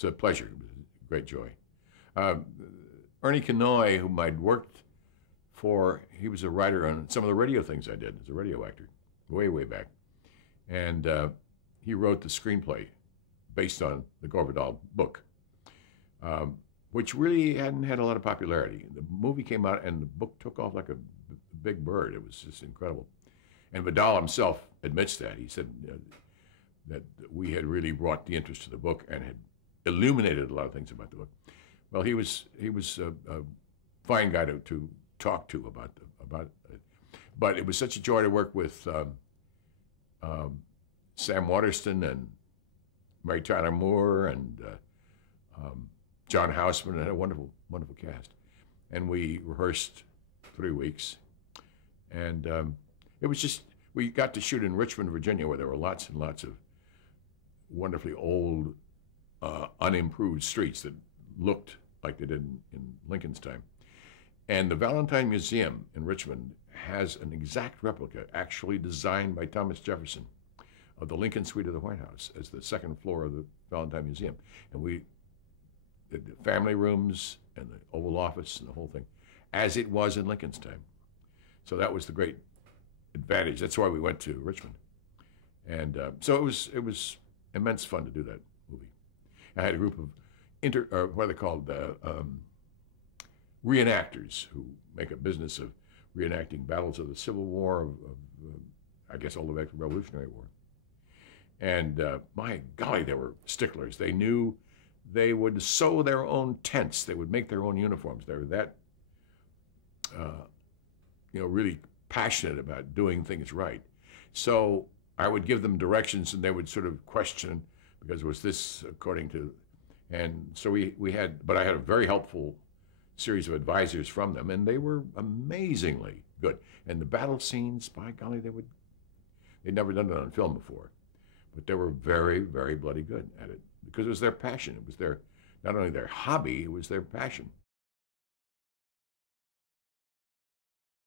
It's a pleasure. It was a great joy. Uh, Ernie Kenoy, whom I'd worked for, he was a writer on some of the radio things I did as a radio actor, way, way back. And he wrote the screenplay based on the Gore Vidal book, which really hadn't had a lot of popularity. The movie came out and the book took off like a big bird. It was just incredible. And Vidal himself admits that. He said that we had really brought the interest to the book and had illuminated a lot of things about the book. Well, he was a fine guy to talk to about it. But it was such a joy to work with Sam Waterston and Mary Tyler Moore and John Houseman, and had a wonderful, wonderful cast. And we rehearsed 3 weeks. And it was just, we got to shoot in Richmond, Virginia, where there were lots and lots of wonderfully old, unimproved streets that looked like they did in Lincoln's time. And the Valentine Museum in Richmond has an exact replica, actually designed by Thomas Jefferson, of the Lincoln Suite of the White House as the second floor of the Valentine Museum. And we did the family rooms and the Oval Office and the whole thing, as it was in Lincoln's time. So that was the great advantage. That's why we went to Richmond. And so it was immense fun to do that movie. I had a group of what are they called, reenactors who make a business of reenacting battles of the Civil War, I guess all the way to the Revolutionary War. And my golly, they were sticklers. They knew they would sew their own tents. They would make their own uniforms. They were that, really passionate about doing things right. So I would give them directions, and they would sort of question, because was this according to, and so we had, but I had a very helpful series of advisors from them, and they were amazingly good. And the battle scenes, by golly, they'd never done it on film before, but they were very, very bloody good at it, because it was their passion. It was not only their hobby, it was their passion.